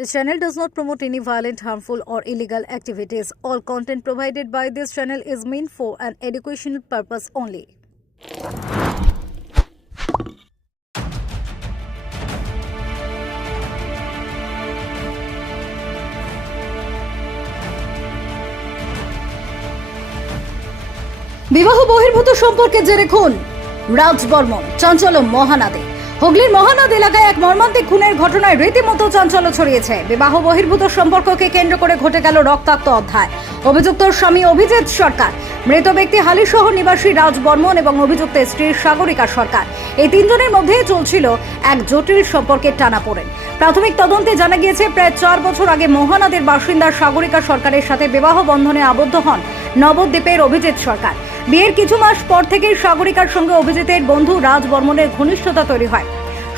This channel does not promote any violent, harmful, or illegal activities. All content provided by this channel is meant for an educational purpose only. বিবাহ বহির্ভূত সম্পর্কে জেরে খুন রাজ বর্মন চঞ্চল মহানাদে হুগলির মহানদ এলাকায় এক মর্মান্তিক খুনের ঘটনায় রীতিমতো চাঞ্চল্য ছড়িয়েছে। বিবাহ বহির্ভূত সম্পর্ককে কেন্দ্র করে ঘটে গেল রক্তাক্ত অধ্যায়। অভিযুক্ত স্বামী অভিজিৎ সরকার, মৃত ব্যক্তি হালিশহর নিবাসী রাজ বর্মন এবং অভিযুক্ত স্ত্রী সাগরিকা সরকার। এই তিনজনের মধ্যে চলছিল এক জটিল সম্পর্কের টানাপোড়েন প্রাথমিক তদন্তে জানা গিয়েছে, প্রায় চার বছর আগে মহানদের বাসিন্দা সাগরিকা সরকারের সাথে বিবাহ বন্ধনে আবদ্ধ হন নবদ্বীপের অভিজিৎ সরকার। বিয়ের কিছু মাস পর থেকেই সাগরিকার সঙ্গে অভিজিতের বন্ধু রাজ বর্মনের ঘনিষ্ঠতা তৈরি হয়।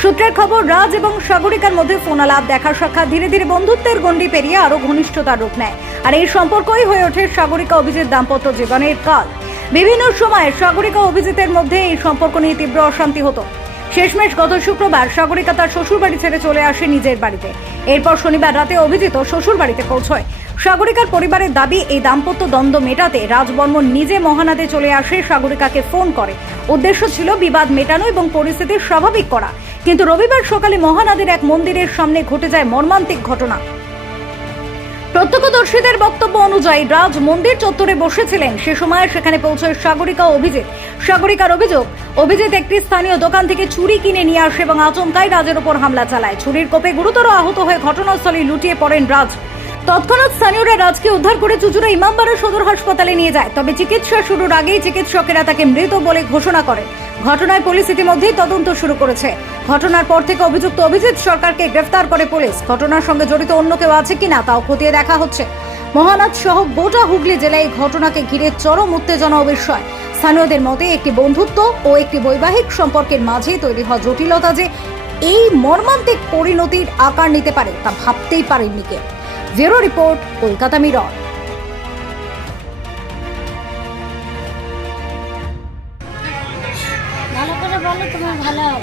সূত্রের খবর, রাজ এবং সাগরিকার মধ্যে ফোনালাপ দেখা সাক্ষাৎ, ধীরে ধীরে বন্ধুত্বের গণ্ডি পেরিয়ে আরও ঘনিষ্ঠতার রূপ নেয়। আর এই সম্পর্কই হয়ে ওঠে সাগরিকা অভিজিৎ দাম্পত্য জীবনের কাল। বিভিন্ন সময়ে সাগরিকা অভিজিতের মধ্যে এই সম্পর্ক নিয়ে তীব্র অশান্তি হতো। শেষমেশ গত শুক্রবার সাগরিকা তার শ্বশুরবাড়ি ছেড়ে চলে আসে নিজের বাড়িতে। এরপর শনিবার রাতে অভিজিৎ শ্বশুর বাড়িতে পৌঁছয়। সাগরিকার পরিবারের দাবি, এই দাম্পত্য দ্বন্দ্ব মেটাতে রাজবর্মন নিজে মহানাদে চলে আসে, সাগরিকাকে ফোন করে। উদ্দেশ্য ছিল বিবাদ মেটানো এবং পরিস্থিতি স্বাভাবিক করা। কিন্তু রবিবার সকালে মহানাদের এক মন্দিরের সামনে ঘটে যায় মর্মান্তিক ঘটনা। প্রত্যক্ষদর্শীদের বক্তব্য অনুযায়ী রাজ মন্দির চত্বরে বসেছিলেন। সে সময় সেখানে পৌঁছয় সাগরিকা অভিজিৎ। সাগরিকার অভিযোগ অভিজিৎ একটি স্থানীয় দোকান থেকে ছুরি কিনে নিয়ে আসে এবং আচমকাই রাজের ওপর হামলা চালায়। ছুরির কোপে গুরুতর আহত হয়ে ঘটনাস্থলে লুটিয়ে পড়েন রাজ। তৎক্ষণাৎ স্থানীয়রা রাজকে উদ্ধার করে চুচুড়া ইমামবাড়া সদর হাসপাতালে নিয়ে যায়। তবে চিকিৎসা শুরুর আগেই চিকিৎসকেরা তাকে মৃত বলে ঘোষণা করেন। ঘটনায় পুলিশ ইতিমধ্যেই তদন্ত শুরু করেছে। ঘটনার পর থেকে অভিযুক্ত অভিজিৎ সরকারকে গ্রেফতার করে পুলিশ। ঘটনার সঙ্গে জড়িত অন্য কেউ আছে কিনা তাও খতিয়ে দেখা হচ্ছে। মহানাদ সহ গোটা হুগলি জেলায় ঘটনাকে ঘিরে চরম উত্তেজনা বিস্ময়। স্থানীয়দের মতে একটি বন্ধুত্ব ও একটি বৈবাহিক সম্পর্কের মাঝে তৈরি হওয়া জটিলতা যে এই মর্মান্তিক পরিণতির আকার নিতে পারে তা ভাবতেই পারেননি কেউ ব্যুরো রিপোর্ট কলকাতা মিরর।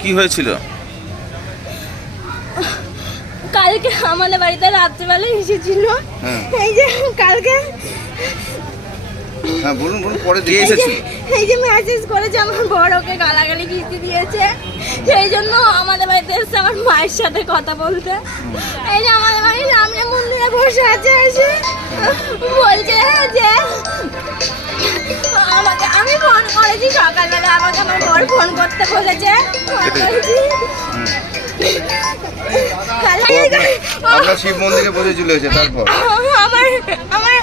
কি হয়েছিল কালকে আমাদের বাড়িতে রাত্রেবেলা এসেছিল হ্যাঁ। এই যে কালকে হ্যাঁ বলুন বলুন পরে দিয়ে এই যে এসেছিল? এই যে মেসেজ করেছে আমার বড় ওকে গালাগালি কিস্তি দিয়েছে। সেই জন্য আমাদের বাড়িতে এসে আমার মায়ের সাথে কথা বলতে। এই যে আমাদের বাড়ির রামলে মন্দিরে বসে আছে এসে বলছে যে আমাকে আমি ফোন করেছি সকালবেলা আমাকে আমার বর ফোন করতে বলেছে। ফোন শিব মন্দিরে বসেছিল এসে তারপর? আমার আমার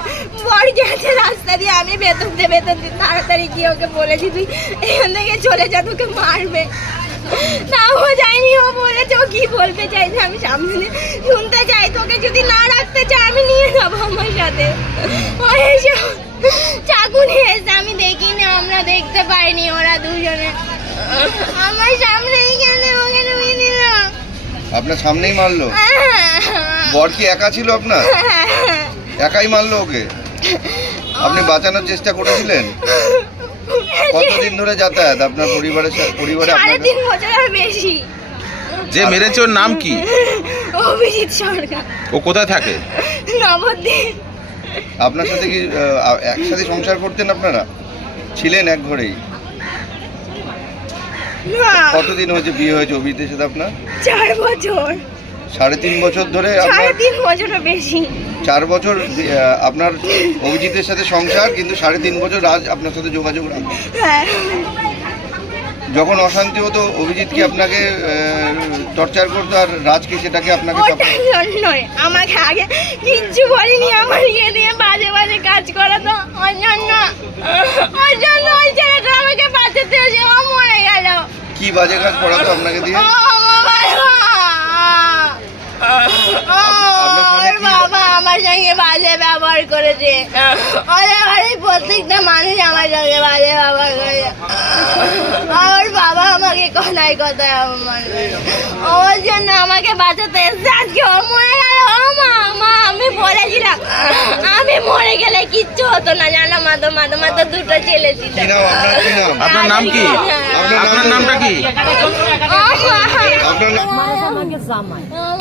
বর গেছে রাস্তা দিয়ে আমি বেতন দে বেতন তাড়াতাড়ি গিয়ে ওকে বলেছি তুই এখান থেকে চলে যা তোকে মারবে। না ও যায়নি ও বলেছে ও কি বলতে চাইছে আমি সামনে শুনতে চাই তোকে যদি না রাখতে চাই আমি নিয়ে যাব আমার সাথে। ও এসে চাকু নিয়ে এসে আমরা দেখতে পাইনি ওরা দুজনে। আমার সামনে নুয়ে দিল আপনার সামনেই মারলো? বর কি একা ছিল আপনার? একাই মারলো ওকে? আপনি বাঁচানোর চেষ্টা করেছিলেন? কতদিন ধরে যাতায়াত আপনার পরিবারের পরিবারে সাড়ে তিন বেশি। যে মেরেছে ওর নাম কি? অভিজিৎ সরকার। ও কোথায় থাকে? নবদ্বীপ। আপনার সাথে কি একসাথে সংসার করতেন আপনারা? ছিলেন এক ঘরেই। কতদিন হয়েছে বিয়ে হয়েছে অভিজিতের সাথে আপনার? চার বছর। সাড়ে তিন বছর ধরে সাড়ে তিন বছরও বেশি। চার বছর আপনার অভিজিতের সাথে সংসার কিন্তু সাড়ে তিন বছর রাজ আপনার সাথে যোগাযোগ রাখে হ্যাঁ। যখন অশান্তি হতো অভিজিৎ কি আপনাকে টর্চার করতো আর রাজ কি সেটাকে আপনাকে আমাকে আগে কিচ্ছু বলিনি আমার ইয়ে দিয়ে বাজে বাজে কাজ করা তো ওর জন্য ওর জন্য ওই ছেলেটা আমাকে বাঁচাতে এসে ও মরে গেল কি বাজে কাজ করাতো আপনাকে দিয়ে? আমার সঙ্গে ওর বাবা আমার সঙ্গে বাজে ব্যবহার করেছে। প্রত্যেকটা মানুষ আমার সঙ্গে বাজে ব্যবহার করেছে ওর বাবা আমাকে কথায় কথায় অপমান করে। ওর জন্য আমাকে বাঁচাতে এসছে। আজকে মরে গেল। মা মা আমি বলেছিলাম আমি মরে গেলে কিচ্ছু হতো না। জানো মা তো মা তো দুটো ছেলে ছিল। আপনার নাম? কি? আপনার নামটা কি?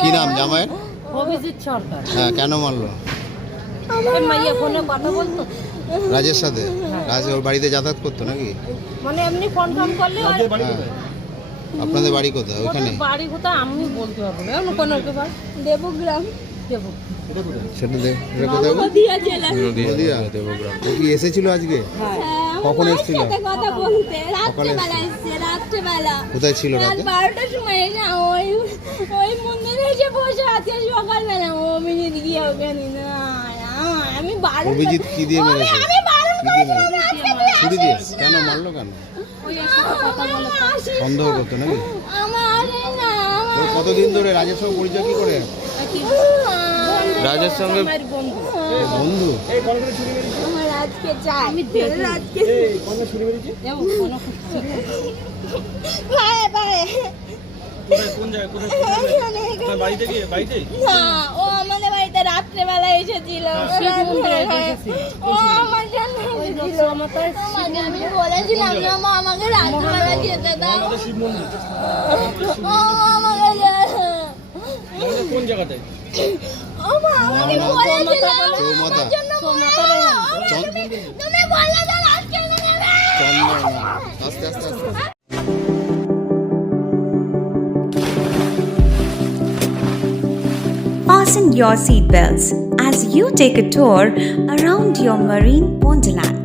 কি নাম জামাইয়ের? অভিজিৎ সরকার। হ্যাঁ কেন মারলো? মাইয়া ফোনে কথা বলতো। রাজের সাথে? রাজ ওর বাড়িতে যাতায়াত করতো নাকি? মানে এমনি ফোন ফোন করলে হ্যাঁ। আপনাদের বাড়ি কোথায়? ওইখানে ওদের বাড়ি কোথায় আমি বলতে পারব না। অন্য দেবগ্রাম। সেটা দে কোথায় নদিয়া জেলা। নদিয়া। ও কি এসেছিল আজকে? হ্যাঁ, কখন এসেছিল? কথা বলতে? সকালে রাত্রেবেলা এসছে রাত্রেবেলা। কোথায় ছিল রাত বারোটার সময় এসে ওই ওই মন্দিরে এসে বসে আছে সকালবেলা। অভিজিৎ গিয়ে ওখানে না না, আমি বারণ অভিজিৎ কি দিয়ে মেরেছে? আমি বারণ কি দিয়ে করেছি, মেরেছে? আমি আজকে ছুরি দিয়ে? কেন মারলো কেন? না। সন্দেহ করতো নাকি? আমার না কতদিন ধরে রাজের সঙ্গে পরিচয় কি করে? রাজের সঙ্গে আমার বন্ধু। আমার আজকে চাই। আমি দেখি। আজকে কোনো। কোথায় বাড়িতে গিয়ে বাড়িতে? না ও আমাদের বাড়িতে এসেছিল। মন্দিরে রাত্রেবেলা। এসেছে। ও আমার জন্য এসেছিল। মাতায় আমি বলেছিলাম না মা আমাকে রাত্রেবেলা যেতে দাও। আমাদের শিব মন্দির। ও আমাকে কোন জায়গাতে তুমি তুমি বললে তো আজকে এনে নেবে চন্দন না আস্তে আস্তে আস্তে Fasten your seatbelts as you take a tour around your marine wonderland.